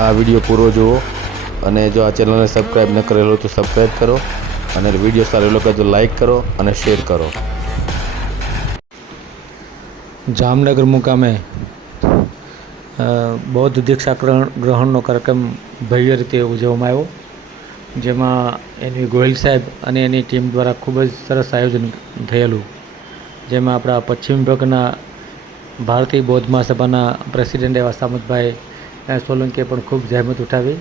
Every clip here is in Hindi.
આ વિડીયો પૂરો જુઓ અને જો આ ચેનલને સબસ્ક્રાઈબ ન કરેલો તો સબસ્ક્રાઈબ કરો અને વિડીયો સારો લાગે તો લાઈક કરો અને શેર કરો. જામનગર મુકામે બૌદ્ધ દીક્ષા ગ્રહણનો કાર્યક્રમ ભવ્ય રીતે ઉજવવામાં આવ્યો, જેમાં એની ગોહિલ સાહેબ અને એની ટીમ દ્વારા ખૂબ જ સરસ આયોજન થયેલું, જેમાં આપણા પશ્ચિમ વિભાગના ભારતીય બૌદ્ધ મહાસભાના પ્રેસિડેન્ટ એવા સામતભાઈ સોલંકીએ પણ ખૂબ જહેમત ઉઠાવી.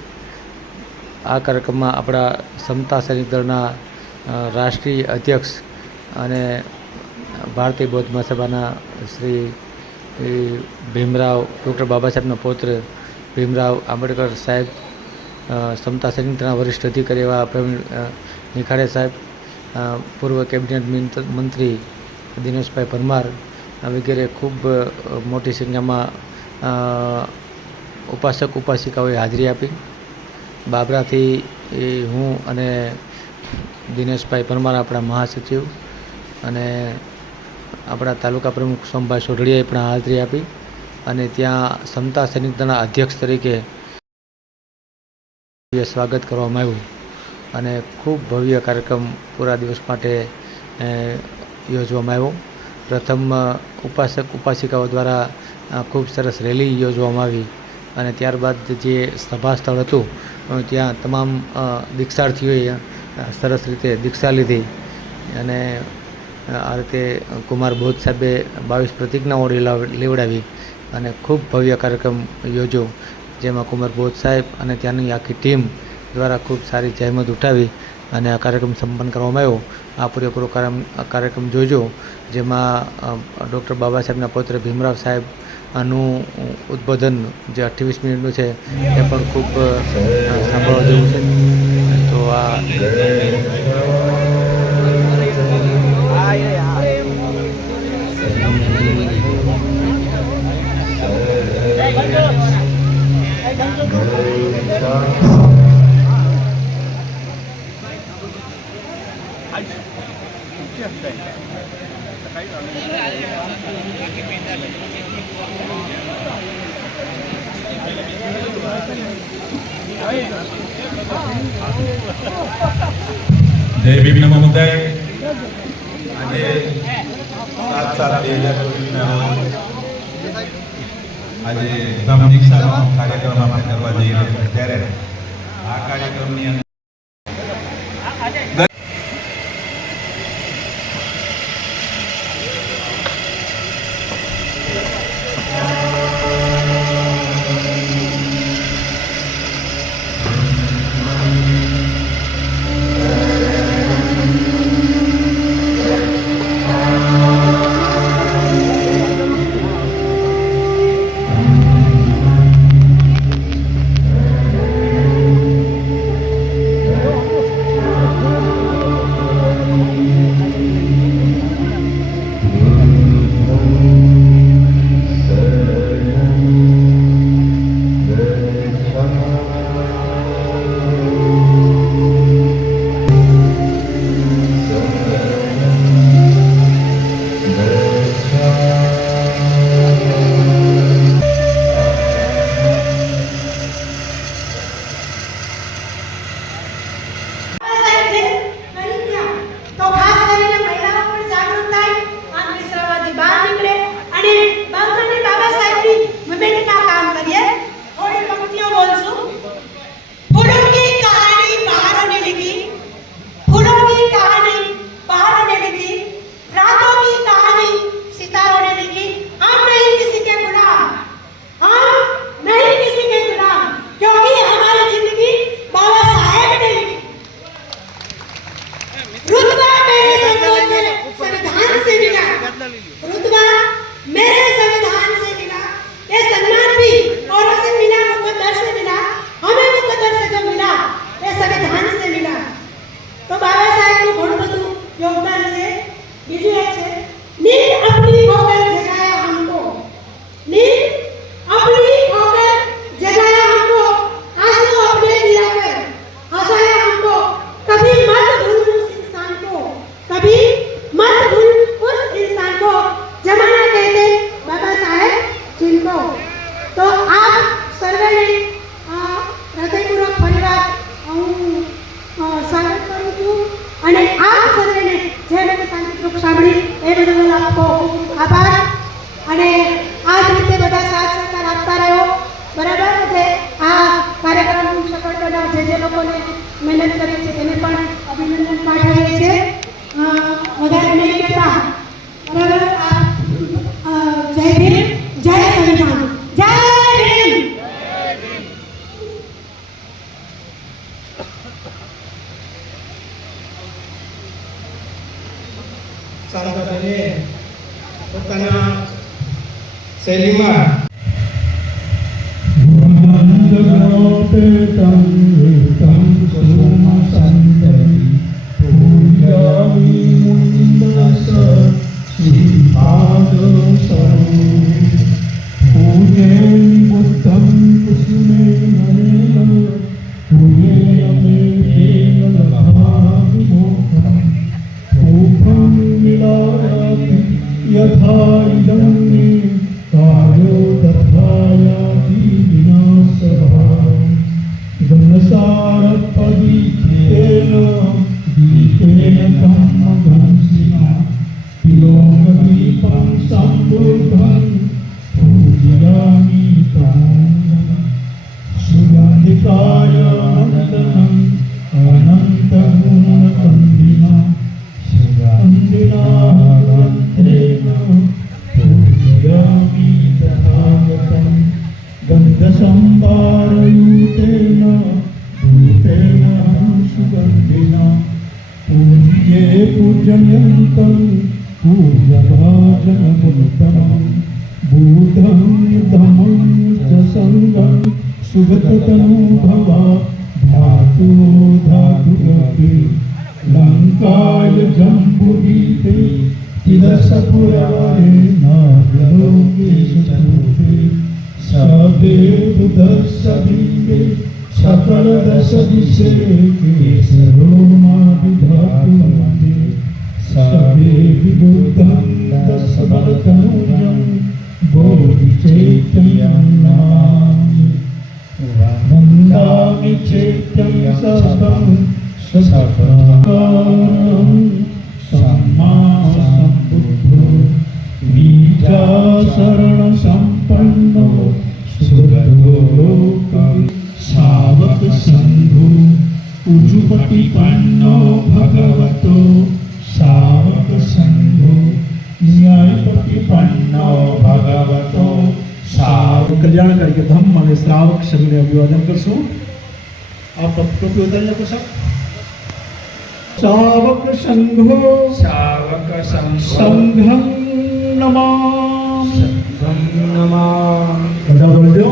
આ કાર્યક્રમમાં આપણા સમતા સૈનિક દળના રાષ્ટ્રીય અધ્યક્ષ અને ભારતીય બૌદ્ધ મહાસભાના શ્રી ભીમરાવ ડૉક્ટર બાબા સાહેબના પૌત્ર ભીમરાવ આંબેડકર સાહેબ, સમતા સૈનિક દળના વરિષ્ઠ અધિકારી એવા પ્રવીણ નિખાડે સાહેબ, પૂર્વ કેબિનેટ મંત્રી દિનેશભાઈ પરમાર વગેરે ખૂબ મોટી સંખ્યામાં ઉપાસક ઉપાસિકાઓએ હાજરી આપી. બાબરાથી હું અને દિનેશભાઈ પરમાર આપણા મહાસચિવ અને આપણા તાલુકા પ્રમુખ સોમભાઈ સોઢળિયાએ પણ હાજરી આપી અને ત્યાં સમતા સૈનિક દળના અધ્યક્ષ તરીકે સ્વાગત કરવામાં આવ્યું અને ખૂબ ભવ્ય કાર્યક્રમ પૂરા દિવસ માટે યોજવામાં આવ્યો. પ્રથમ ઉપાસક ઉપાસિકાઓ દ્વારા ખૂબ સરસ રેલી યોજવામાં આવી અને ત્યારબાદ જે સભા સ્થળ હતું ત્યાં તમામ દીક્ષાર્થીઓએ સરસ રીતે દીક્ષા લીધી અને આ રીતે કુમાર બૌદ્ધ સાહેબે 22 પ્રતિજ્ઞાઓ લેવડાવી અને ખૂબ ભવ્ય કાર્યક્રમ યોજ્યો, જેમાં કુમાર બૌદ્ધ સાહેબ અને ત્યાંની આખી ટીમ દ્વારા ખૂબ સારી જહેમત ઉઠાવી અને આ કાર્યક્રમ સંપન્ન કરવામાં આવ્યો. આ પૂરેપૂરો કાર્યક્રમ જોજો, જેમાં ડૉક્ટર બાબા સાહેબના પૌત્ર ભીમરાવ સાહેબનું ઉદ્બોધન જે 28 મિનિટનું છે એ પણ ખૂબ સાંભળવા જેવું છે. તો આ જય ભીમ નમો બુદ્ધાય. આજે 7/7/2024 આજે ધમ્મ દીક્ષાનો કાર્યક્રમ આપણે કરવા જઈ રહ્યા છીએ, ત્યારે આ કાર્યક્રમની અંદર શૈલીમાં કલ્યાણકારી કે ધમ્મ અને શ્રાવક સંઘને અભિવાદન કરશું. આપ ટોપી ઉતારી નાખો સાહેબ. શ્રાવક સંઘમ નમામિ. બધા બોલજો.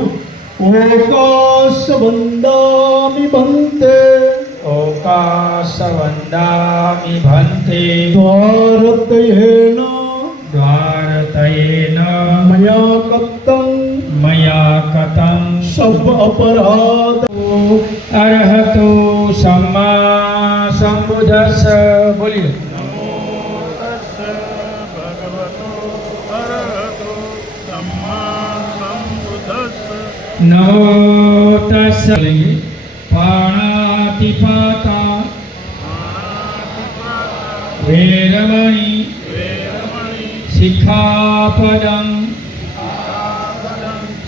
ઓકાશ વંદામિ ભંતે. ઓકાશ વંદામિ ભંતે. દ્વારતયેન દ્વારતયેન મયા કત્તં મયા કતં સબ અપરાધ અર્હતો સમ્મા સંબુદ્ધસ્સ. બોલીએ. નમો તસ્સ. પાણાતિપાતા વેરમણિ સિક્ખાપદં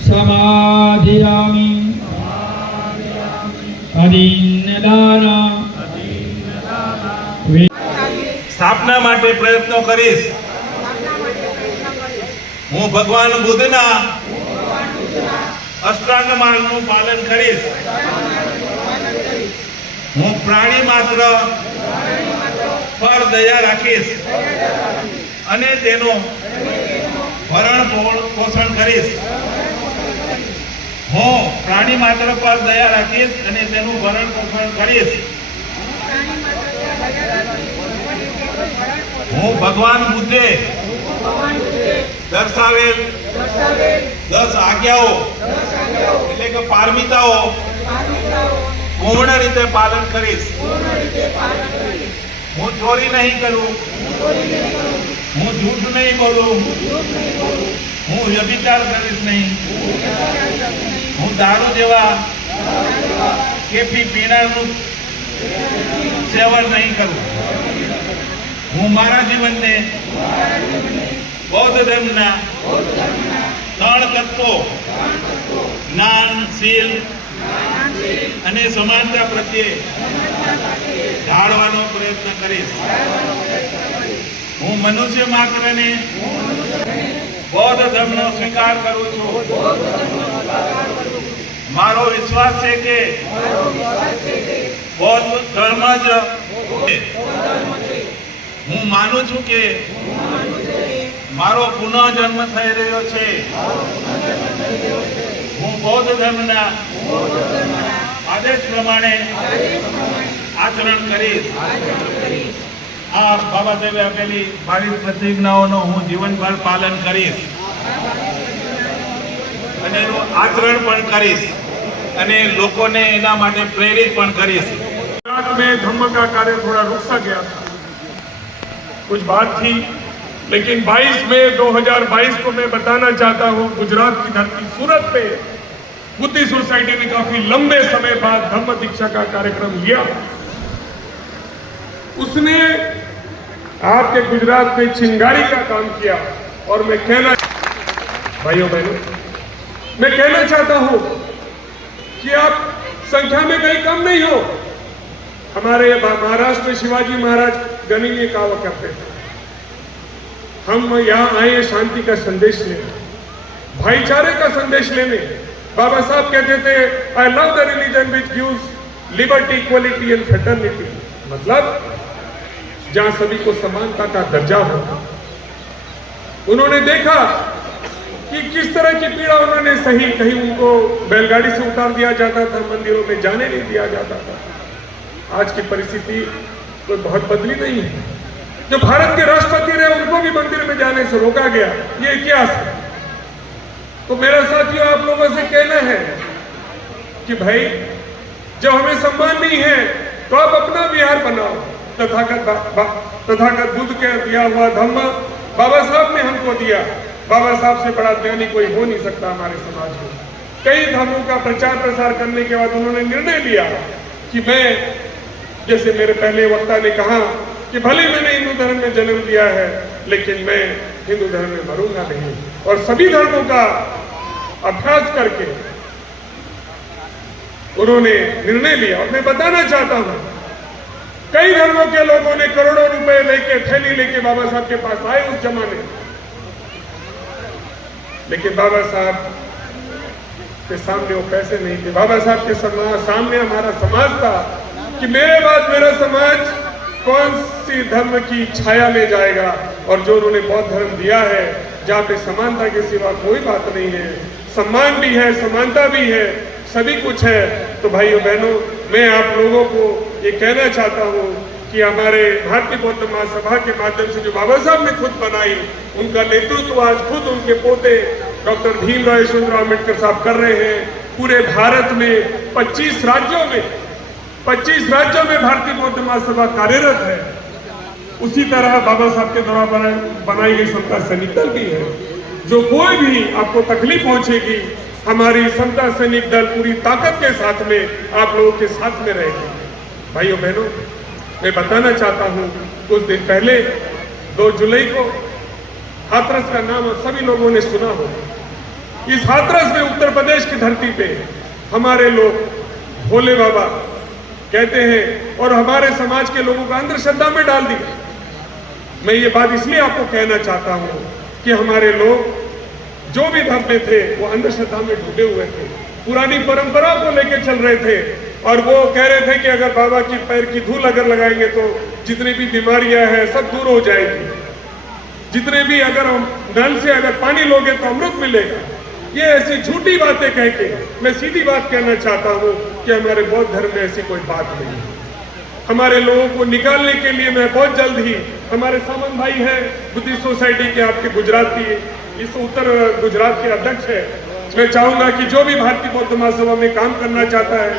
સમાધિયામિ. અદિન્નદાના. સ્થાપના માટે પ્રયત્નો કરીશ. હું ભગવાન બુદ્ધના અષ્ટાંગ માર્ગનું પાલન કરીશ. હું પ્રાણી માત્ર પર દયા રાખીશ અને તેનું ભરણ પોષણ કરીશ. હું પ્રાણી માત્ર પર દયા રાખીશ અને તેનું ભરણ પોષણ કરીશ. હું ભગવાન બુદ્ધે દર્શાવેલ 10 આજ્ઞાઓ એટલે કે પારમિતાઓ પૂર્ણ રીતે પાલન કરીશ. હું ચોરી નહીં કરું. હું જૂઠ નહીં બોલું. હું વ્યભિચાર કરીશ નહીં. હું દારૂ જેવા કેફી પીણાનું સેવન નહીં કરું. હું મારા જીવનને બૌદ્ધ ધર્મના 3 તત્વો જ્ઞાન, શીલ અને સમાનતા પ્રત્યે ઢાળવાનો પ્રયત્ન કરીશ. હું મનુષ્ય માત્રને બૌદ્ધ ધર્મનો સ્વીકાર કરું છું. મારો વિશ્વાસ છે કે બૌદ્ધ ધર્મ જ હું માનું છું કે મારો પુનઃજન્મ થઈ રહ્યો છે. હું બૌદ્ધ ધર્મના આદેશ પ્રમાણે આચરણ કરીશ. આ બાબા સાહેબે આપેલી 22 પ્રતિજ્ઞાઓનું હું જીવનભર પાલન કરીશ અને એનું આચરણ પણ કરીશ અને લોકોને એના માટે પ્રેરિત પણ કરીશ. गुजरात में धम्म का कार्य थोड़ा रुक सा गया था, कुछ बात थी, लेकिन 22 मई 2022 को मैं बताना चाहता हूँ, गुजरात की धरती सूरत पे बुद्धि सोसाइटी ने काफी लंबे समय बाद धम्म दीक्षा का कार्यक्रम लिया. उसने आपके गुजरात में चिंगारी का काम किया. और मैं कहना, भाइयों बहनों, मैं कहना चाहता हूँ कि आप संख्या में कहीं कम नहीं हो. हमारे महाराष्ट्र में शिवाजी महाराज गणनीय कहा करते थे, हम यहाँ आए शांति का संदेश लेने, भाईचारे का संदेश लेने. बाबा साहब कहते थे, I love the religion which gives liberty, equality and fraternity. मतलब जहाँ सभी को समानता का दर्जा हो. उन्होंने देखा कि किस तरह की पीड़ा उन्होंने सही. कहीं उनको बैलगाड़ी से उतार दिया जाता था, मंदिरों में जाने नहीं दिया जाता था. आज की परिस्थिति कोई बहुत बदली नहीं है. जो भारत के राष्ट्रपति रहे उनको भी मंदिर में जाने से रोका गया. ये इतिहास है. तो मेरा साथियों, आप लोगों से कहना है कि भाई जब हमें सम्मान नहीं है तो आप अपना विहार बनाओ. तथागत बुद्ध के दिया हुआ धम्म बाबा साहब ने हमको दिया. बाबा साहब से बड़ा ज्ञानी कोई हो नहीं सकता हमारे समाज में. कई धर्मों का प्रचार प्रसार करने के बाद उन्होंने निर्णय लिया कि मैं, जैसे मेरे पहले वक्ता ने कहा कि भले मैंने हिंदू धर्म में जन्म लिया है, लेकिन मैं हिंदू धर्म में मरूंगा नहीं. और सभी धर्मों का अभ्यास करके उन्होंने निर्णय लिया. और मैं बताना चाहता हूं, कई धर्मों के लोगों ने करोड़ों रुपए लेके, थैली लेके बाबा साहब के पास आए उस जमाने में, लेकिन बाबा साहब के सामने वो पैसे नहीं थे. बाबा साहब के सामने हमारा समाज था कि मेरे बाद मेरा समाज कौन सी धर्म की छाया ले जाएगा. और जो उन्होंने बौद्ध धर्म दिया है, जहाँ पे समानता के सिवा कोई बात नहीं है, सम्मान भी है, समानता भी है, सभी कुछ है. तो भाइयों बहनों, मैं आप लोगों को ये कहना चाहता हूँ कि हमारे भारतीय बौद्ध महासभा के माध्यम से जो बाबा साहब ने खुद बनाई, उनका नेतृत्व आज खुद उनके पोते डॉक्टर भीमराव यशवंतराव अम्बेडकर साहब कर रहे हैं. पूरे भारत में 25 राज्यों में भारतीय बौद्ध महासभा कार्यरत है. उसी तरह बाबा साहब के द्वारा बनाई गई समता सैनिक दल भी है. जो कोई भी आपको तकलीफ पहुंचेगी, हमारी समता सैनिक दल पूरी ताकत के साथ में आप लोगों के साथ में रहेगी. भाइयों बहनों, मैं बताना चाहता हूं, कुछ दिन पहले 2 जुलाई को हाथरस का नाम सभी लोगों ने सुना हो. इस हाथरस में उत्तर प्रदेश की धरती पे हमारे लोग भोले बाबा कहते हैं और हमारे समाज के लोगों को अंधश्रद्धा में डाल दिया. मैं ये बात इसलिए आपको कहना चाहता हूं कि हमारे लोग जो भी धर्म में थे वो अंधश्रद्धा में डूबे हुए थे, पुरानी परंपरा को लेकर चल रहे थे. और वो कह रहे थे कि अगर बाबा की पैर की धूल अगर लगाएंगे तो जितनी भी बीमारियां हैं सब दूर हो जाएगी. जितने भी अगर हम नल से अगर पानी लोगे तो अमृत मिलेगा. ये ऐसी झूठी बातें कह के मैं सीधी बात कहना चाहता हूँ कि हमारे बौद्ध धर्म में ऐसी कोई बात नहीं है. हमारे लोगों को निकालने के लिए मैं बहुत जल्द ही, हमारे सामंत भाई हैं बुद्धिस्ट सोसाइटी के, आपके गुजरात की, इस उत्तर गुजरात के अध्यक्ष है. मैं चाहूंगा कि जो भी भारतीय बौद्ध महासभा में काम करना चाहता है,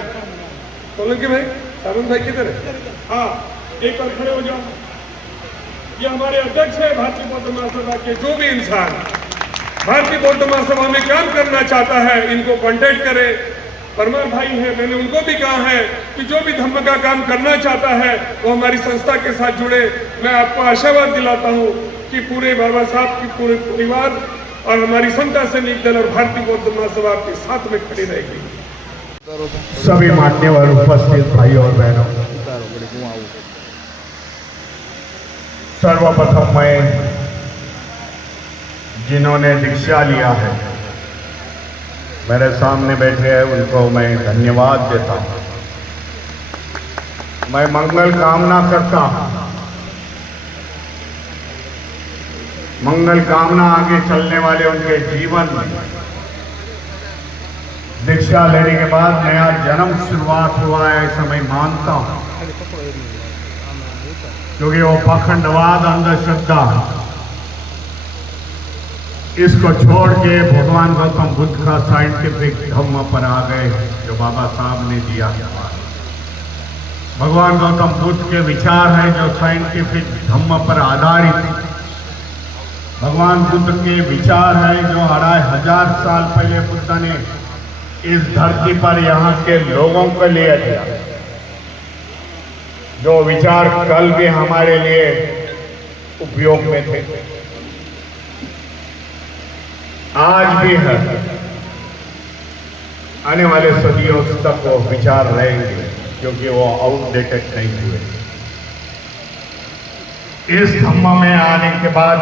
सोलंकी भाई, सामंत भाई किधर है? हाँ, एक बार खड़े हो जाओ. ये हमारे अध्यक्ष है भारतीय बौद्ध महासभा के. जो भी इंसान भारतीय बौद्ध महासभा में काम करना चाहता है, इनको कांटेक्ट करें. परमार भाई है, मैंने उनको भी कहा है कि जो भी धम्म का काम करना चाहता है वो हमारी संस्था के साथ जुड़े. मैं आपको आशावाद दिलाता हूँ कि पूरे बाबा साहब की पूरे परिवार और हमारी समता सैनिक दल और भारतीय बौद्ध महासभा आपके साथ में खड़ी रहेगी. सभी मान्यवर उपस्थित भाई और बहनों, सर्वप्रथम मैं जिन्होंने दीक्षा लिया है, मेरे सामने बैठे हैं, उनको मैं धन्यवाद देता हूँ. मैं मंगल कामना करता हूँ मंगल कामना आगे चलने वाले उनके जीवन में दीक्षा लेने के बाद नया जन्म शुरुआत हुआ है, ऐसा मैं मानता हूं, क्योंकि वो पाखंडवाद, अंधश्रद्धा, इसको छोड़ के भगवान गौतम बुद्ध का साइंटिफिक धम्म पर आ गए, जो बाबा साहब ने दिया। भगवान गौतम बुद्ध के विचार हैं जो साइंटिफिक धम्म पर आधारित। भगवान बुद्ध के विचार हैं जो 2500 साल पहले बुद्ध ने इस धरती पर यहाँ के लोगों को लिए दिया, जो विचार कल भी हमारे लिए उपयोग में थे, आज भी है, आने वाले सदियों तक वो विचार रहेंगे, क्योंकि वो आउटडेटेड नहीं हुए। इस धम्म में आने के बाद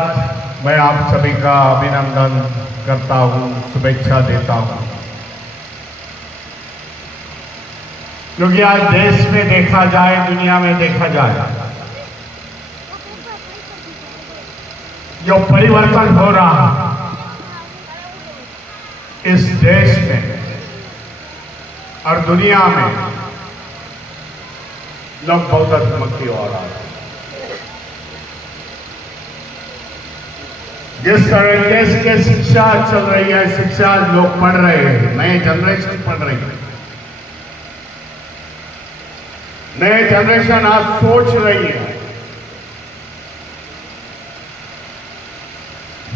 मैं आप सभी का अभिनंदन करता हूँ, शुभेच्छा देता हूँ, क्योंकि आज देश में देखा जाए, दुनिया में देखा जाए, जो परिवर्तन हो रहा है इस देश में और दुनिया में, लोग बौद्ध धर्म की ओर आ रहे हैं। जिस तरीके से शिक्षा चल रही है, शिक्षा लोग पढ़ रहे हैं, नए जनरेशन पढ़ रही है, नए जनरेशन आज सोच रही है,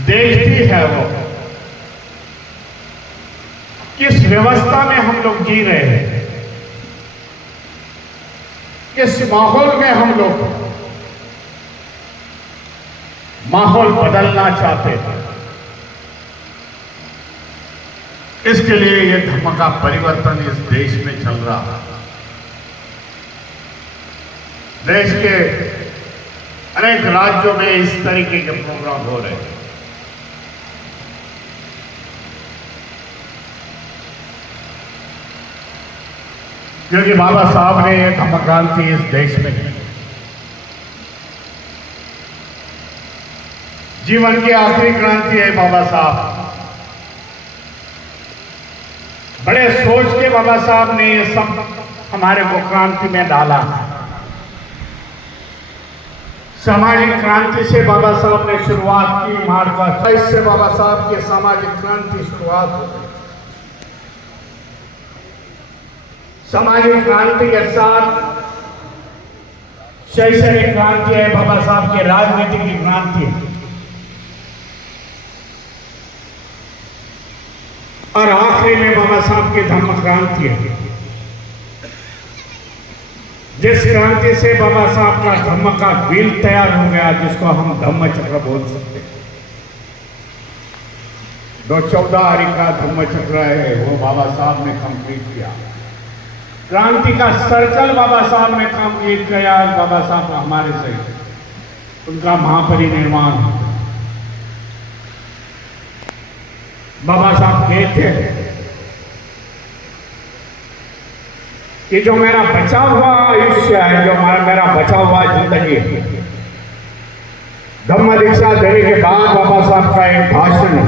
देखती है वो किस व्यवस्था में हम लोग जी रहे हैं, किस माहौल में हम लोग माहौल बदलना चाहते हैं। इसके लिए ये धर्म का परिवर्तन इस देश में चल रहा है। देश के अनेक राज्यों में इस तरीके के प्रोग्राम हो रहे हैं। क्योंकि बाबा साहब ने एक धम्म क्रांति इस देश में की। जीवन की आखिरी क्रांति है बाबा साहब। बड़े सोच के बाबा साहब ने ये सब हमारे को क्रांति में डाला। सामाजिक क्रांति से बाबा साहब ने शुरुआत की, मार्च 28 से बाबा साहब की सामाजिक क्रांति शुरुआत हुई। सामाजिक क्रांति के साथ शैक्षणिक क्रांति है, बाबा साहब की राजनीति की क्रांति है, और आखिरी में बाबा साहब की धम्म क्रांति है, जिस क्रांति से बाबा साहब का धम्म का व्हील तैयार हो गया, जिसको हम धम्म चक्र बोल सकते हैं। 214 हरि का धम्म चक्र है, वो बाबा साहब ने कंप्लीट किया। क्रांति का सर्कल बाबा साहब ने कंप्लीट किया। बाबा साहब हमारे से उनका महापरिनिर्वाण। बाबा साहब कहते हैं कि जो मेरा बचा हुआ आयुष्य है, जो मेरा बचा हुआ जिंदगी है, धम्म दीक्षा देने के बाद बाबा साहब का एक भाषण है।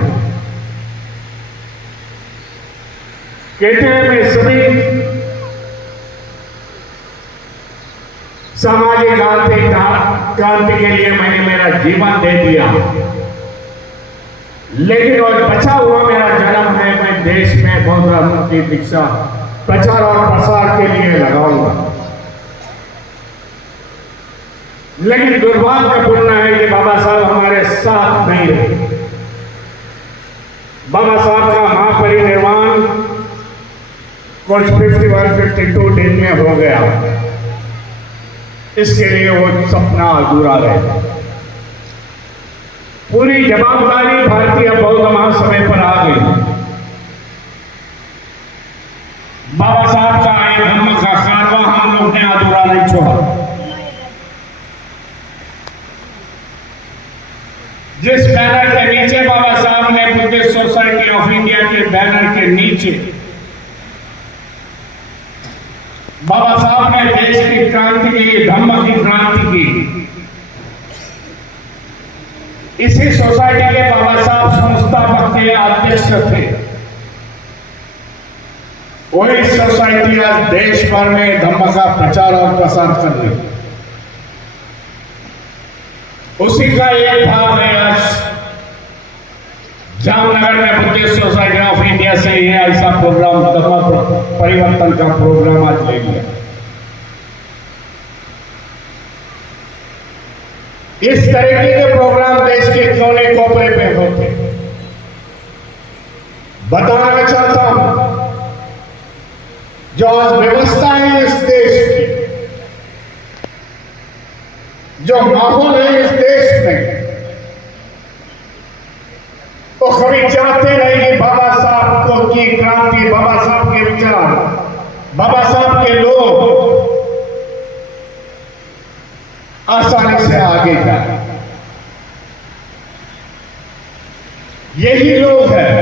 कहते हैं मैं सभी सामाजिक आर्थिक क्रांति के लिए मैंने मेरा जीवन दे दिया, लेकिन और बचा हुआ मेरा जन्म है, मैं देश में बौद्ध धर्म की दीक्षा प्रचार और प्रसार के लिए लगाऊंगा। लेकिन दुर्भाग्यपूर्ण है कि बाबा साहब हमारे साथ नहीं रहे। बाबा साहब का महापरिनिर्वाण कुछ 51-52 दिन में हो गया। इसके लिए वो सपना अधूरा रहे। पूरी जवाबदारी भारतीय बौद्ध महासभा पर आ गई। बाबा साहब का ये धम्म का कारवा हम लोग ने अधूरा नहीं छोड़ा। जिस बैनर के नीचे बाबा साहब ने बुद्धिस्ट सोसाइटी ऑफ इंडिया के बैनर के नीचे बाबा साहब ने देश की क्रांति की, धम्म की क्रांति की, इसी सोसाइटी के बाबा साहब संस्थापक थे, अध्यक्ष थे। वही सोसाइटी आज देश भर में धम्म का प्रचार और प्रसार कर रही है। उसी का एक भाग है आज जामनगर में बुद्धिस्ट सोसाइटी ऑफ इंडिया से ये ऐसा प्रोग्राम धम्म परिवर्तन का प्रोग्राम आज ले लिया। इस तरीके के प्रोग्राम देश के कोने कोपरे पे होते। बताना चाहता हूं, जो आज व्यवस्था है इस देश की, जो माहौल है इस देश में, वो कभी चाहते नहीं कि बाबा साहब को की क्रांति, बाबा साहब के विचार, बाबा साहब के लोग आसानी से आगे जाए। यही लोग हैं,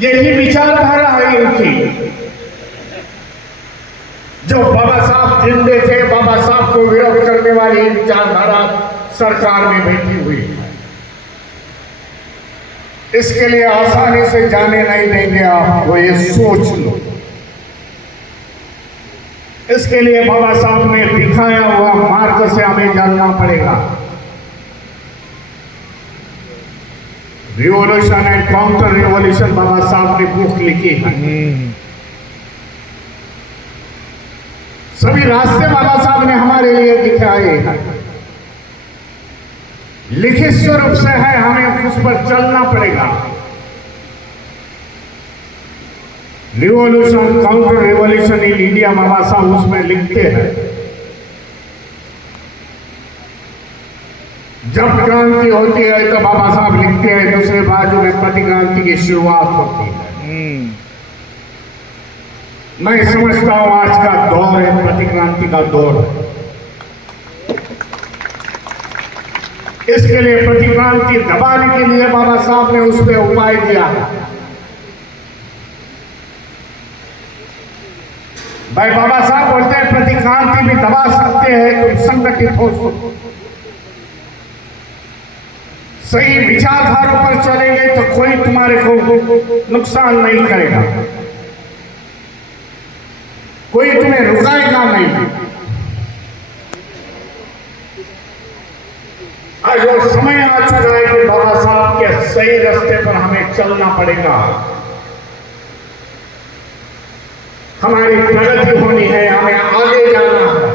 यही विचारधारा है इनकी। जो बाबा साहब जिंदे थे, बाबा साहब को विरोध करने वाली विचारधारा सरकार में बैठी हुई है। इसके लिए आसानी से जाने नहीं देंगे आपको, ये सोच लो। इसके लिए बाबा साहब ने दिखाया हुआ मार्ग से हमें जानना पड़ेगा। रिवॉल्यूशन एंड काउंटर रिवॉल्यूशन बाबा साहब ने बुक लिखी है। सभी रास्ते बाबा साहब ने हमारे लिए दिखाए हैं। लिखित स्वरूप से है, हमें उस पर चलना पड़ेगा। Revolution counter revolution in India Baba Saheb उसमें लिखते हैं। जब क्रांति होती है तो बाबा साहब लिखते हैं दूसरे बाजू में प्रतिक्रांति की शुरुआत होती है। मैं समझता हूं आज का दौर है प्रतिक्रांति का दौर है। इसके लिए प्रतिक्रांति दबाने के लिए बाबा साहब ने उस पर उपाय दिया। भाई बाबा साहब बोलते हैं प्रतिक्रांति भी दबा सकते हैं, तुम संगठित हो, सही विचारधारा पर चलेंगे तो कोई तुम्हारे को नुकसान नहीं करेगा, कोई तुम्हें रुकाएगा नहीं। आज वो समय आ चुका है कि बाबा साहब के सही रास्ते पर हमें चलना पड़ेगा। हमारी प्रगति होनी है, हमें आगे जाना है।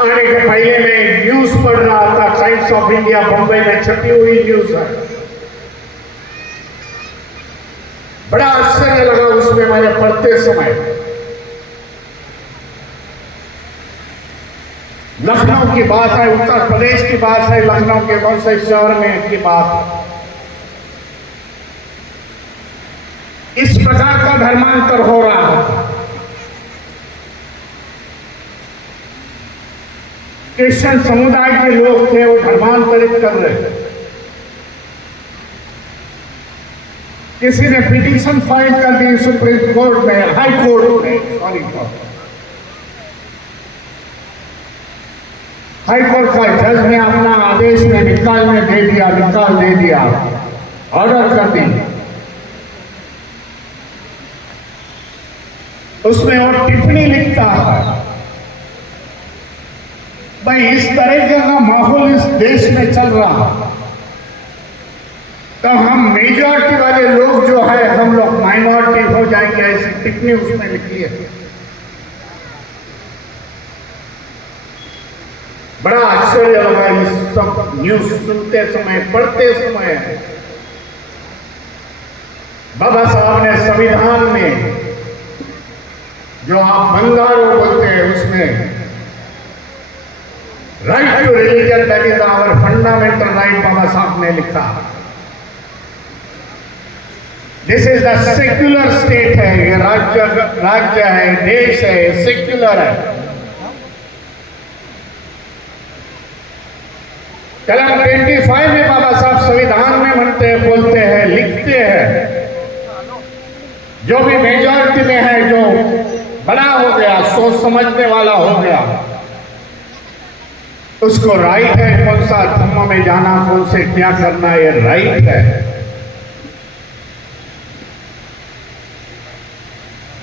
आने के पहले मैं न्यूज पढ़ रहा था, टाइम्स ऑफ इंडिया बंबई में छपी हुई न्यूज है। बड़ा आश्चर्य लगा उसमें मैंने पढ़ते समय। लखनऊ की बात है, उत्तर प्रदेश की बात है, लखनऊ के कौन से शहर में की बात है। इस प्रकार का धर्मांतर हो रहा है। क्रिश्चियन समुदाय के लोग थे, वो धर्मांतरित कर रहे थे। किसी ने पिटीशन फाइल कर दी सुप्रीम कोर्ट में, हाई कोर्ट में, हाई कोर्ट का जज ने अपना आदेश में निकाल दे दिया, ऑर्डर कर दी। उसमें वो टिप्पणी लिखता है, भाई इस तरह का माहौल इस देश में चल रहा है तो हम मेजॉरिटी वाले लोग जो है हम लोग माइनॉरिटी हो जाएंगे, ऐसी टिप्पणी उसमें लिखी है। बड़ा आश्चर्य लगा इस सब न्यूज सुनते समय, पढ़ते समय। बाबा साहब ने संविधान में जो आप बंगारो बोलते हैं उसमें right to religion, that is our fundamental right, Baba Saheb ने लिखा। This is the secular state है, ये राज्य है, देश है, सेक्युलर है। कलम 25 में बाबा साहब संविधान में बोलते हैं, लिखते हैं, जो भी मेजॉरिटी में है, जो सोच समझने वाला हो गया, उसको राइट है कौन सा धर्म में जाना, कौन से क्या करना, ये राइट है।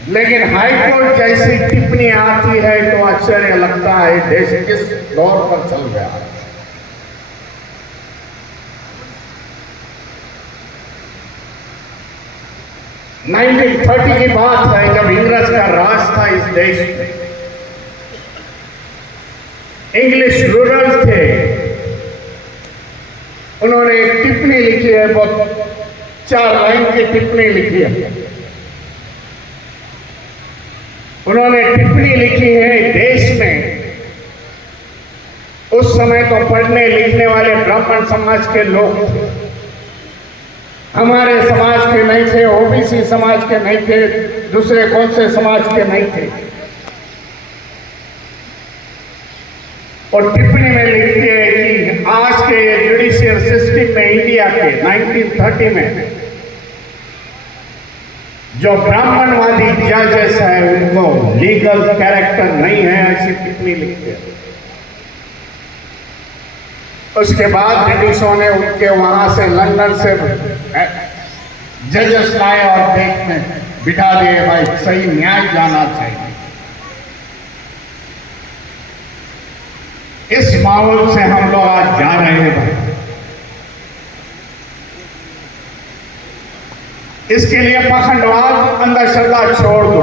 लेकिन हाईकोर्ट जैसी टिप्पणी आती है तो आश्चर्य लगता है देश किस दौर पर चल गया है। 1930 की बात है जब इंग्रज का राज था इस देश में। इंग्लिश रूरल थे, उन्होंने एक टिप्पणी लिखी है, बहुत 4 लाइन की टिप्पणी लिखी है। उन्होंने टिप्पणी लिखी है, देश में उस समय तो पढ़ने लिखने वाले ब्राह्मण समाज के लोग थे, हमारे समाज के नहीं थे, ओबीसी समाज के नहीं थे, दूसरे कौन से समाज के नहीं थे। और टिप्पणी में लिखते हैं कि आज के जुडिशियल सिस्टम में इंडिया के 1930 में जो ब्राह्मणवादी जजेस है उनको लीगल कैरेक्टर नहीं है, ऐसी टिप्पणी लिखते हैं। उसके बाद ब्रिटिशों ने उनके वहां से लंदन से जजेस लाए और देश में बिठा दिए, भाई सही न्याय जाना चाहिए। इस माहौल से हम लोग आज जा रहे हैं भाई। इसके लिए पाखंडवाद, अंधश्रद्धा छोड़ दो।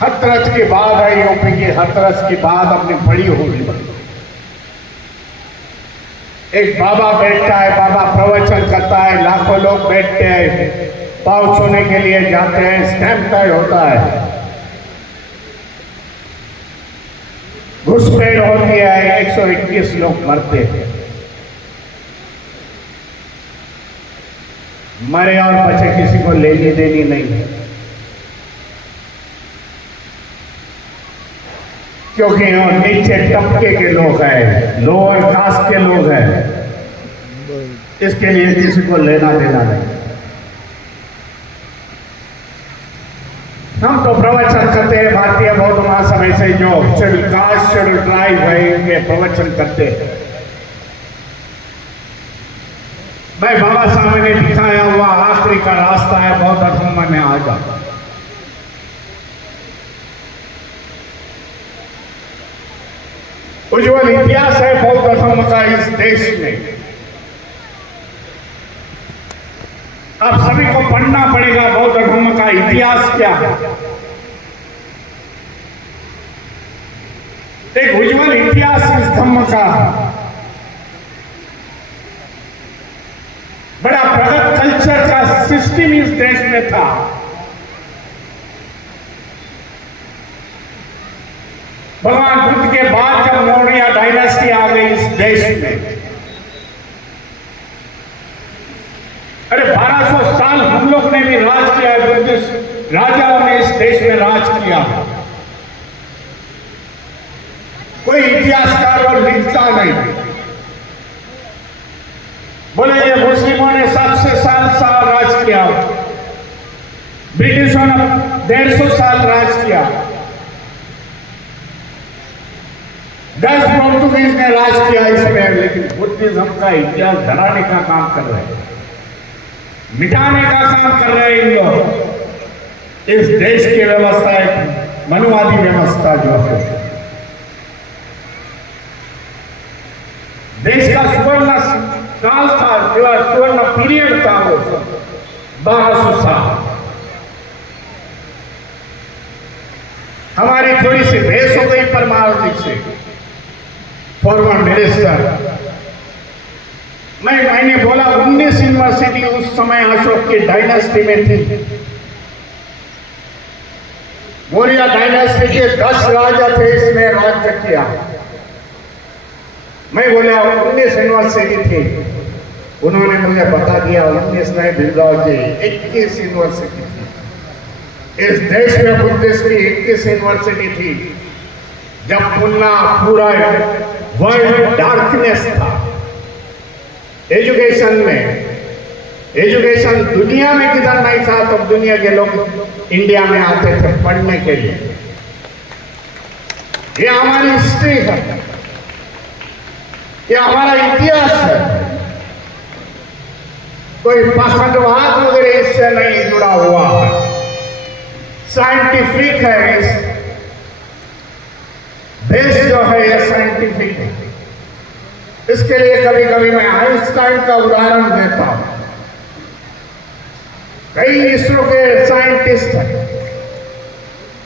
हथरस की बात है, यूपी की हथरस की बात अपनी बड़ी होगी। एक बाबा बैठता है, बाबा प्रवचन करता है, लाखों लोग बैठते हैं, पाँव छूने के लिए जाते हैं, स्टैम्प तय होता है, घुसपैठ होती है, 121 लोग मरते हैं। मरे और बचे किसी को लेनी देनी नहीं, क्योंकि वो नीचे तबके के लोग हैं, लोअर कास्ट के लोग हैं, इसके लिए किसी को लेना देना नहीं। हम तो प्रवचन करते हैं, भारतीय बौद्ध महासभा से जो शेड्यूल कास्ट शेड्यूल ट्राइब है इनके प्रवचन करते हैं। भाई बाबा साहब ने दिखाया हुआ आखिरी का रास्ता है बौद्ध धर्म में आ जाओ। उज्जवल इतिहास है बौद्ध धर्म का इस देश में, आप सभी को पढ़ना पड़ेगा बौद्ध धर्म का इतिहास क्या है। एक उज्जवल इतिहास इस धर्म का, बड़ा प्रगत कल्चर का सिस्टम इस देश में था। भगवान बुद्ध के बाद जब मौर्य डायनेस्टी आ गई इस देश में, अरे 1200 साल हम लोग ने भी राज किया है, बुद्धिस्ट राजाओं ने इस देश में राज किया। कोई इतिहासकार और लिखता नहीं, बोले ये मुस्लिमों ने 700 साल राज किया, ब्रिटिशों ने 150 साल राज किया, 10 पोर्तुगीज ने राज किया इसमें, लेकिन बुद्धिज्म का इतिहास धराने का काम कर रहे हैं, मिटाने का काम कर रहे हैं इन लोग। इस देश की व्यवस्था एक मनुवादी व्यवस्था जो है, देश का सुवर्ण काल था, सुवर्ण पीरियड था वो 1200 साल। हमारी थोड़ी सी बहस हो गई परमार जी से, फॉर्मर मिनिस्टर। मैंने बोला 19 यूनिवर्सिटी उस समय अशोक की डायनेस्टी में थी। मौर्य डायनेस्टी के 10 राजा थे, इसमें राज्य किया। मैं बोला 19 यूनिवर्सिटी थी, उन्होंने मुझे बता दिया 19 नहीं भीमराव जी 21 यूनिवर्सिटी थी। इस देश में बुद्धिस्ट की 21 यूनिवर्सिटी थी। जब पूरा वर्ल्ड डार्कनेस था एजुकेशन में, एजुकेशन दुनिया में किधर नहीं था, तो दुनिया के लोग इंडिया में आते थे पढ़ने के लिए। ये हमारी हिस्ट्री है, ये हमारा इतिहास है। कोई पाखंडवाद वगैरह इससे नहीं जुड़ा हुआ है, साइंटिफिक है। इस बेस जो है ये साइंटिफिक है। इसके लिए कभी कभी मैं आइंस्टाइन का उदाहरण देता हूं। कई इसरो के साइंटिस्ट हैं,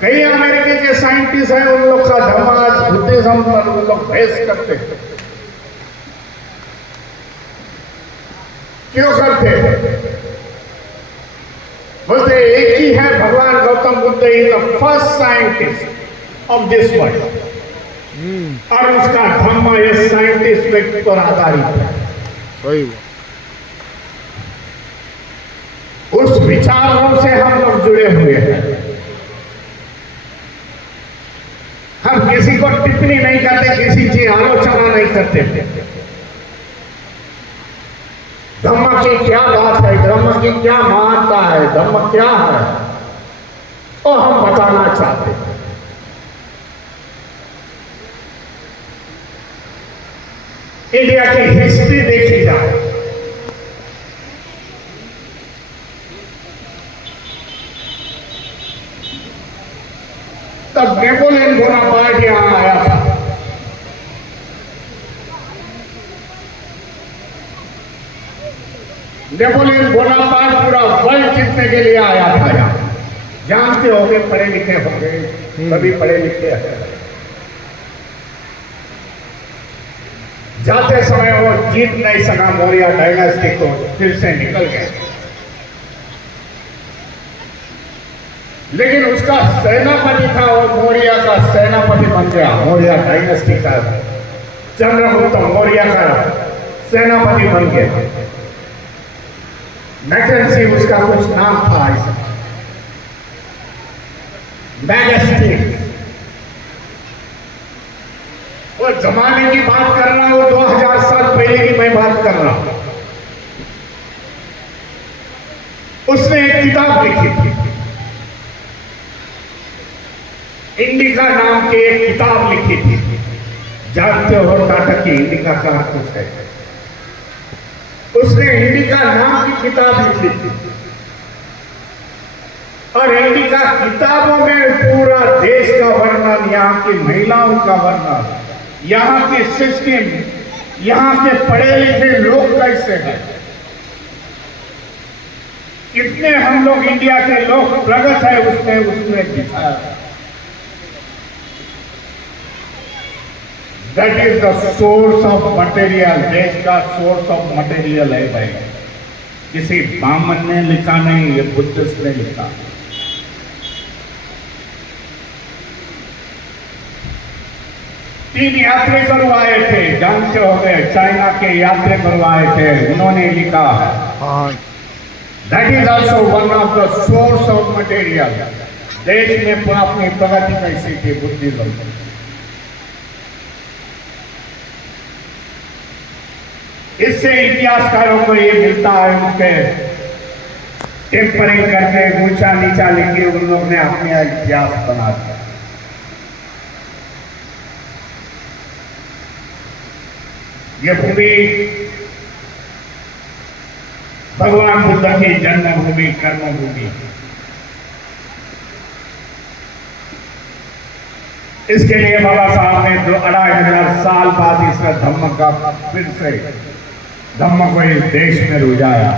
कई अमेरिका के साइंटिस्ट हैं, उन लोग का धर्म आज बुद्धिज्म पर उन लोग बहस करते हैं। क्यों करते हैं? बोलते एक ही है, भगवान Gautam Buddha is the first scientist of this world, और उसका धर्म ये साइंटिस्ट व्यक्ति पर आधारित है। उस विचारों से हम लोग जुड़े हुए हैं। हम किसी को टिप्पणी नहीं करते, किसी की आलोचना नहीं करते। धर्म की क्या बात है, धर्म की क्या महानता है, धर्म क्या है, वो हम बताना चाहते हैं। इंडिया की हिस्ट्री देखी जाए, तब नेपोलियन बोनापार्ट यहां आया था। नेपोलियन बोनापार्ट पूरा वर्ल्ड जीतने के लिए आया था यहाँ। जानते होंगे, पढ़े लिखे होंगे, सभी पढ़े लिखे हैं। जाते समय वो जीत नहीं सका मौर्य डायनेस्टी को, फिर से निकल गए। लेकिन उसका सेनापति था, वो मौर्य का सेनापति बन गया। मौर्य डायनेस्टी का चंद्रगुप्त मौर्य का सेनापति बन गया। मैकेंसी उसका कुछ नाम था ऐसा, मैजेस्टी। वो जमाने की बात कर रहा हूं, 2000 साल पहले की मैं बात कर रहा हूं। उसने एक किताब लिखी थी, इंडिका नाम की एक किताब लिखी थी। जानते हो नाटक की इंडिका का कुछ है। उसने इंडिका नाम की किताब लिखी थी, और इंडिका किताबों में पूरा देश का वर्णन, यहाँ की महिलाओं का वर्णन, यहाँ की सिस्टम, यहाँ के पढ़े लिखे लोग कैसे हैं, कितने हम लोग इंडिया के लोग प्रगत है, उसने दिखाया। That is the source of material. देश का सोर्स ऑफ मटेरियल है भाई। किसी ब्राह्मण ने लिखा नहीं, ये बुद्धिस्ट ने लिखा। तीन यात्री करवाए थे, जानते हो गए, चाइना के यात्री करवाए थे, उन्होंने लिखा है। That is also one of the source of material. देश में अपनी प्रगति कैसी थी बुद्धिज्म। इससे इतिहासकारों को ये मिलता है, उसके टेम्परिंग करके ऊंचा नीचा लिखे उन लोग ने अपने इतिहास बना दिया। ये भूमि भगवान बुद्ध की जन्मभूमि, कर्मभूमि। इसके लिए बाबा साहब ने 2500 साल बाद इस धम्म का फिर से धम्म को इस देश में रुझाया।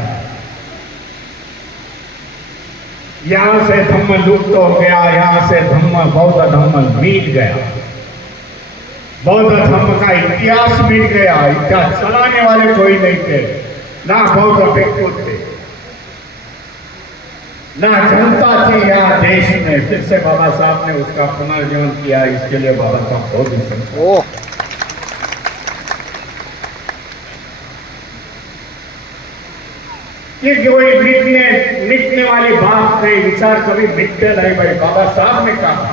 यहां से धम्म लुप्त हो गया, यहां से धम्म, बौद्ध धम्म मिट गया। बौद्ध धर्म का इतिहास मिट गया। इतिहास चलाने वाले कोई नहीं थे, ना बौद्ध भिक्षु थे, ना जनता थी यहाँ देश में। फिर से बाबा साहब ने उसका पुनर्जीवन किया। इसके लिए बाबा साहब बहुत ही संतोष। ये कोई मिटने वाली बात नहीं, विचार कभी मिटते नहीं भाई। बाबा साहब ने कहा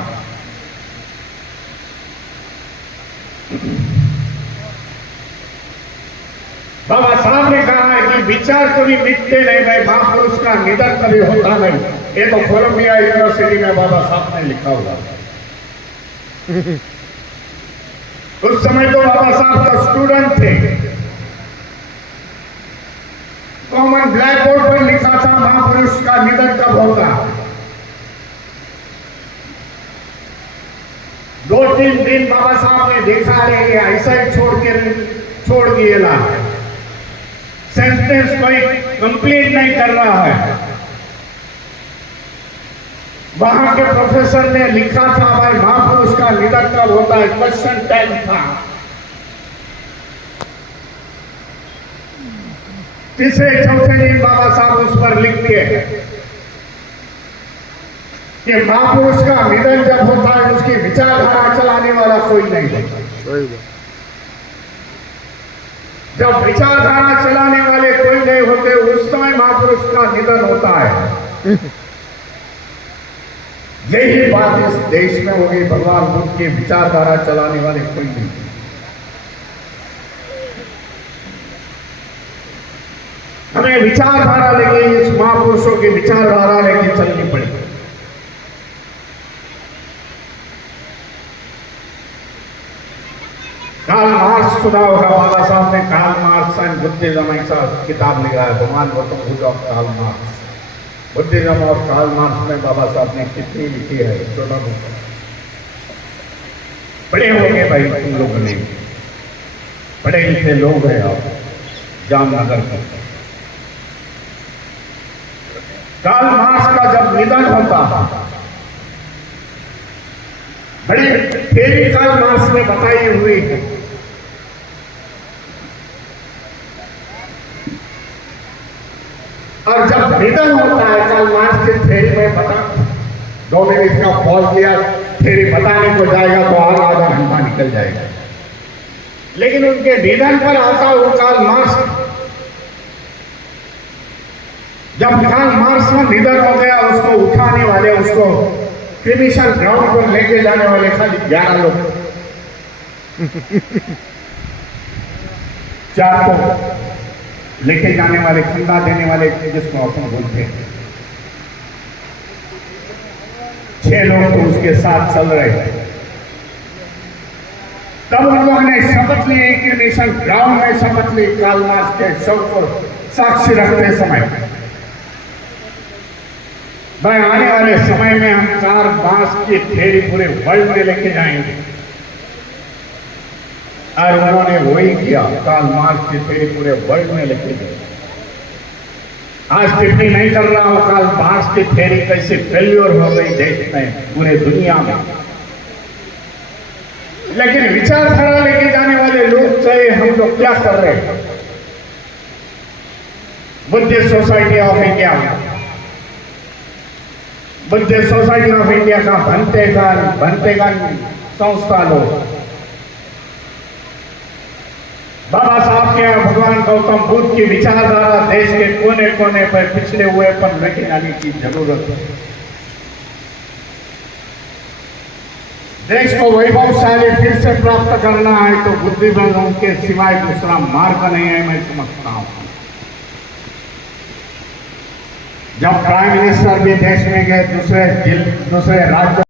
बाबा साहब ने कहा है कि विचार कभी मिटते नहीं गए, महापुरुष का निधन कभी होता नहीं। ये तो कोलंबिया यूनिवर्सिटी में बाबा साहब ने लिखा हुआ। उस समय तो बाबा साहब का स्टूडेंट थे। कॉमन ब्लैक बोर्ड पर लिखा था महापुरुष का निधन कब होगा। 2-3 दिन बाबा साहब ने देखा रहे ऐसा ही छोड़ दिए ला, सेंटेंस कोई कंप्लीट नहीं कर रहा है। वहां के प्रोफेसर ने लिखा था भाई महापुरुष का निधन कब होता है, क्वेश्चन टैग था। तीसरे चौथे दिन बाबा साहब उस पर लिख के कि महापुरुष का निधन जब होता है उसकी विचारधारा चलाने वाला कोई नहीं होता। जब विचारधारा चलाने वाले कोई नहीं होते उस समय महापुरुष का निधन होता है। यही बात इस देश में होगी, भगवान बुद्ध की विचारधारा चलाने वाले कोई नहीं। हमें विचारधारा लेके इस महापुरुषों की विचारधारा लेके चलनी पड़ेगी। कार्ल मार्क्स सुना होगा, बाबा साहब ने कार्ल मार्क्स एंड बुद्धिज्म ऐसा किताब लिखा है, भगवान गौतम बुद्ध और कार्ल मार्क्स। बुद्धिज्म और कार्ल मार्क्स में बाबा साहब ने कितनी लिखी है, 16 बुक। बड़े हो गए भाई तुम लोग ने, बड़े लिखे लोग हैं आप जामनगर के। कार्ल मार्क्स का जब निधन होता बड़ी थ्योरी कार्ल मार्क्स ने बताई हुई है। और जब निधन होता है कार्ल मार्क्स की थ्योरी में बता, 2 मिनट का पॉज लिया, थ्योरी बताने को जाएगा तो और आधा घंटा निकल जाएगा। लेकिन उनके निधन पर आता हुआ कार्ल मार्क्स, जब कार्ल मार्क्स का निधन हो गया उसको उठाने वाले, उसको क्रिमिशन ग्राउंड पर लेके जाने वाले खाली 11 लोग, 4 तो लेके जाने वाले, खंडा देने वाले जिसको अपन बोलते हैं, 6 लोग तो उसके साथ चल रहे थे। तब उन लोगों ने शपथ ली, क्रिमिशन ग्राउंड में शपथ ली कार्ल मार्क्स के शव को साक्षी रखते समय, भाई आने वाले समय में हम कार्ल मार्क्स की थ्योरी पूरे वर्ल्ड में लेके जाएंगे। और उन्होंने वही किया, कार्ल मार्क्स की थ्योरी पूरे वर्ल्ड में लेके गए। आज टिप्पणी नहीं कर रहा हूं कार्ल मार्क्स की थ्योरी कैसे फेल्योर हो गई देश में, पूरे दुनिया में, लेकिन विचारधारा लेके जाने वाले लोग चाहे हम लोग क्या कर रहे हैं। Buddhist society of India, Buddhist society of India का भंतेगन संस्था लोग बाबा साहब के भगवान गौतम बुद्ध की विचारधारा देश के कोने कोने पर पिछड़े हुए पर लेके जाने की जरूरत है। देश को वैभवशाली फिर से प्राप्त करना है तो बुद्धिमानों के सिवाय दूसरा मार्ग नहीं है, मैं समझता हूं। जब प्राइम मिनिस्टर भी देश में गए, दूसरे राज्यों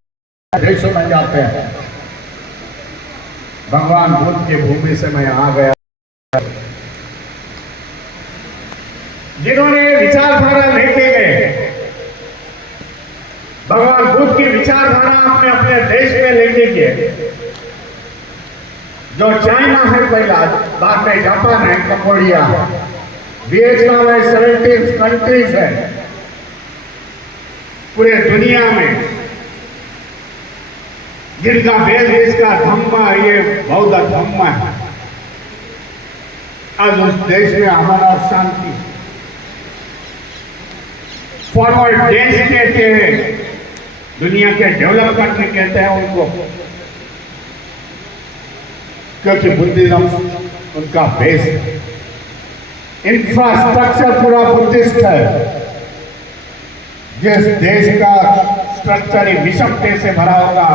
देशों में जाते हैं, भगवान बुद्ध की भूमि से मैं आ गया। जिन्होंने विचारधारा लेके गए, भगवान बुद्ध की विचारधारा अपने अपने देश में लेके गए। जो चाइना है पहला, बाद में जापान है, कंबोडिया, वियतनाम है, 17 कंट्रीज है पूरे दुनिया में, जिनका वेद इसका धम्म, ये बौद्ध धम्म है। आज उस देश में अमन और शांति, फॉरवर्ड देश कहते हैं, दुनिया के डेवलपमेंट में कहते हैं उनको, क्योंकि बुद्धिज्म उनका बेस है। इंफ्रास्ट्रक्चर पूरा बुद्धिस्ट है। जिस देश का स्ट्रक्चर ही विषमते से भरा होगा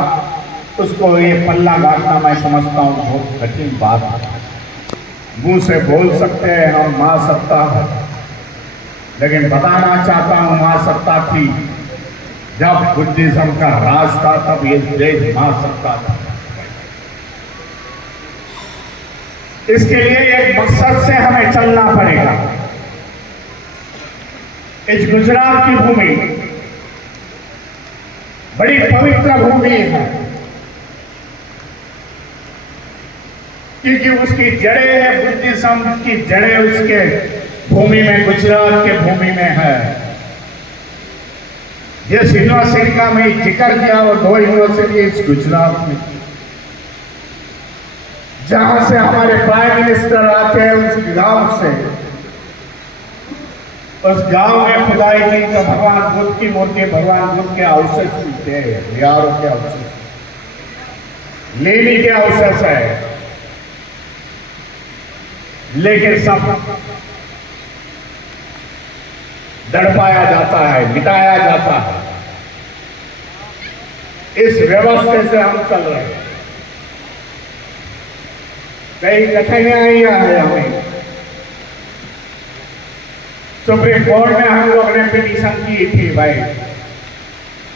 उसको ये पल्ला गांठना मैं समझता हूं बहुत कठिन बात है। मुंह से बोल सकते हैं हम माँ सत्ता है, लेकिन बताना चाहता हूँ माँ सत्ता थी जब बुद्धिज्म का राज था, तब ये देश माँ सत्ता था। इसके लिए एक मकसद से हमें चलना पड़ेगा। इस गुजरात की भूमि बड़ी पवित्र भूमि है, क्योंकि उसकी जड़ें हैं, बुद्धिज्म की जड़ें उसके भूमि में, गुजरात के भूमि में है। जिस यूनिवर्सिटी का मैं जिक्र किया वो 2 यूनिवर्सिटी इस गुजरात में, जहां से हमारे प्राइम मिनिस्टर आते हैं, उस गांव से, उस गांव में खुदाई की तो भगवान बुद्ध की मूर्ति, भगवान बुद्ध के अवशेष मिलते हैं, बिहारों के अवशेष, लेनी के अवशेष है, लेकिन सब दड़पाया जाता है, मिटाया जाता है। इस व्यवस्था से हम चल रहे हैं। कई कठिनाइयां हैं हमें। सुप्रीम कोर्ट में हम लोग ने पिटीशन की थी भाई,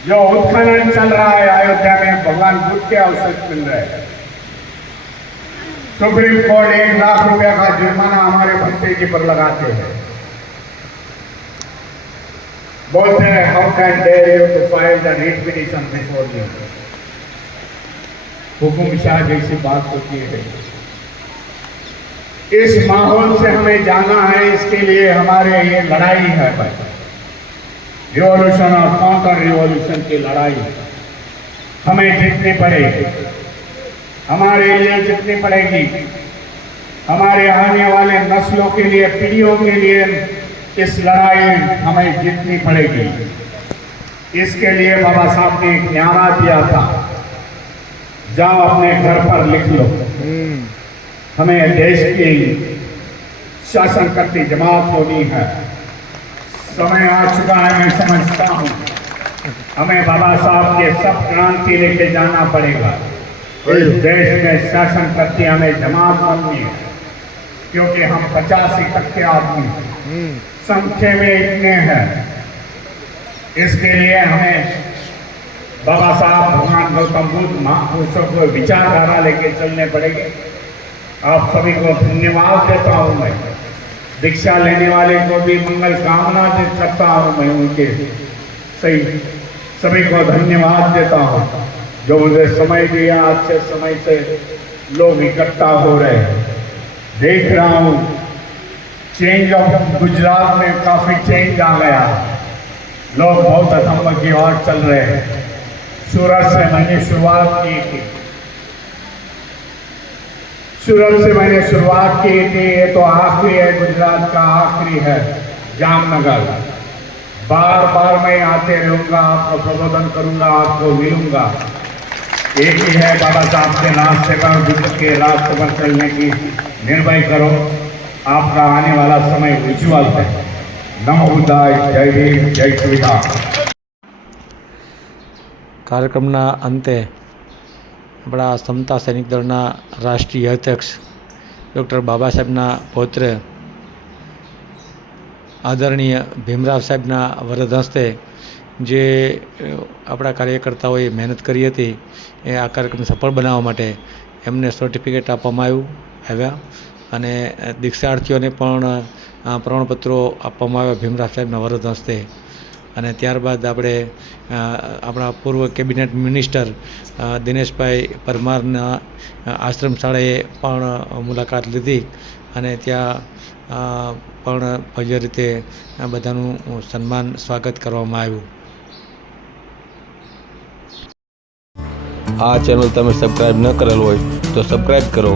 जो उत्खनन चल रहा है अयोध्या में, भगवान बुद्ध के अवशेष मिल रहे हैं। सुप्रीम कोर्ट 1 लाख रुपए का जुर्माना हमारे भतीजे पर लगाते हैं, बोलते हैं how can dare you to file the writ petition before you. हुकुम शाह जैसी बात होती है। इस माहौल से हमें जाना है, इसके लिए हमारे ये लड़ाई है भाई, रिवॉल्यूशन और काउंटर रिवॉल्यूशन की लड़ाई हमें जीतनी पड़ेगी, हमारे लिए जीतनी पड़ेगी, हमारे आने वाले नस्लों के लिए, पीढ़ियों के लिए इस लड़ाई हमें जीतनी पड़ेगी। इसके लिए बाबा साहब ने एक नारा दिया था, जाओ अपने घर पर लिख लो, हमें देश की शासन करती जमात होनी है। समय आ चुका है, मैं समझता हूँ हमें बाबा साहब के सब क्रांति लेके जाना पड़ेगा। इस देश में शासन करती हमें जमात बननी है, क्योंकि हम 85% आदमी संख्या में इतने हैं। इसके लिए हमें बाबा साहब, भगवान गौतम बुद्ध, महापुरुषों को विचारधारा लेके चलने पड़ेगी। आप सभी को धन्यवाद देता हूँ मैं, दीक्षा लेने वाले को भी मंगल कामना करता हूँ मैं, उनके सभी को धन्यवाद देता हूँ जो मुझे समय दिया। अच्छे समय से लोग इकट्ठा हो रहे हैं, देख रहा हूँ चेंज ऑफ गुजरात में काफी चेंज आ गया, लोग बहुत अधम्म की ओर चल रहे हैं। सूरत से मैंने शुरुआत की थी, ये तो आखिरी है, गुजरात का आखिरी है जामनगर। बार बार मैं आते रहूँगा, आपको प्रबोधन करूँगा, आपको मिलूँगा। एक ही है, बाबा साहब के रास्ते पर, बुद्ध के रास्ते पर चलने की निर्भय करो, आपका आने वाला समय उज्ज्वल है। नमो बुद्धाय, जय भीम, जय श्रीराम। કાર્યક્રમના અંતે આપણા સમતા સૈનિક દળના રાષ્ટ્રીય અધ્યક્ષ ડૉક્ટર બાબા સાહેબના પૌત્ર આદરણીય ભીમરાવ સાહેબના વરદ હસ્તે જે આપણા કાર્યકર્તાઓએ મહેનત કરી હતી એ આ કાર્યક્રમ સફળ બનાવવા માટે એમને સર્ટિફિકેટ આપવામાં આવ્યા અને દીક્ષાર્થીઓને પણ પ્રમાણપત્રો આપવામાં આવ્યા ભીમરાવ સાહેબના વરદ હસ્તે। અને ત્યારબાદ આપણે આપણા પૂર્વ કેબિનેટ મિનિસ્ટર દિનેશભાઈ પરમારના આશ્રમ શાળાએ પણ મુલાકાત લીધી અને ત્યાં પણ ભવ્ય રીતે બધાનું સન્માન સ્વાગત કરવામાં આવ્યું। આ ચેનલ તમે સબસ્ક્રાઈબ ન કરેલ હોય તો સબસ્ક્રાઈબ કરો,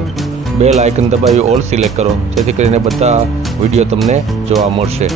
બેલ આઇકન દબાવી ઓલ સિલેક્ટ કરો, જેથી કરીને બધા વિડીયો તમને જોવા મળશે।